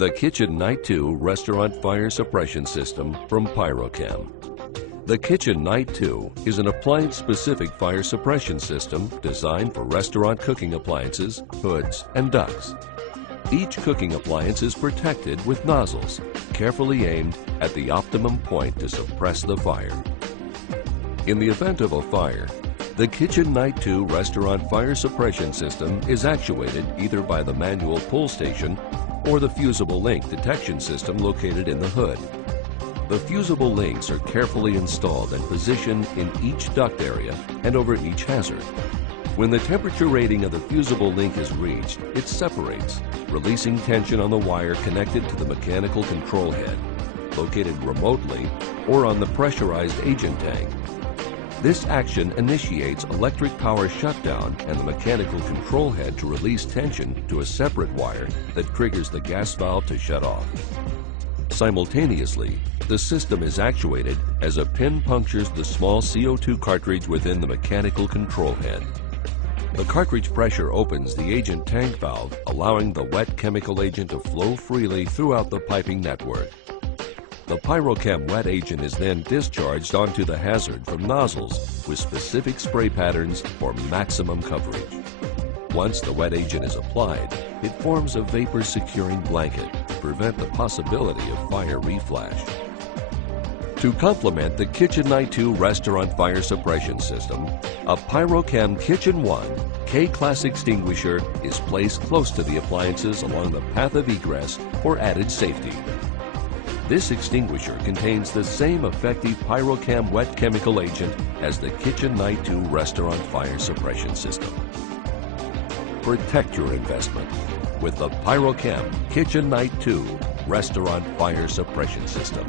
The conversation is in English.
The Kitchen Night 2 Restaurant Fire Suppression System from Pyrochem. The Kitchen Night 2 is an appliance-specific fire suppression system designed for restaurant cooking appliances, hoods, and ducts. Each cooking appliance is protected with nozzles, carefully aimed at the optimum point to suppress the fire. In the event of a fire, the Kitchen Night 2 Restaurant Fire Suppression System is actuated either by the manual pull station or the fusible link detection system located in the hood. The fusible links are carefully installed and positioned in each duct area and over each hazard. When the temperature rating of the fusible link is reached, it separates, releasing tension on the wire connected to the mechanical control head, located remotely or on the pressurized agent tank. This action initiates electric power shutdown and the mechanical control head to release tension to a separate wire that triggers the gas valve to shut off. Simultaneously, the system is actuated as a pin punctures the small CO2 cartridge within the mechanical control head. The cartridge pressure opens the agent tank valve, allowing the wet chemical agent to flow freely throughout the piping network. The Pyrochem wet agent is then discharged onto the hazard from nozzles with specific spray patterns for maximum coverage. Once the wet agent is applied, it forms a vapor securing blanket to prevent the possibility of fire reflash. To complement the Kitchen Night 2 Restaurant Fire Suppression System, a Pyrochem Kitchen 1 K-Class extinguisher is placed close to the appliances along the path of egress for added safety. This extinguisher contains the same effective Pyrochem wet chemical agent as the Kitchen Night 2 Restaurant Fire Suppression System. Protect your investment with the Pyrochem Kitchen Night 2 Restaurant Fire Suppression System.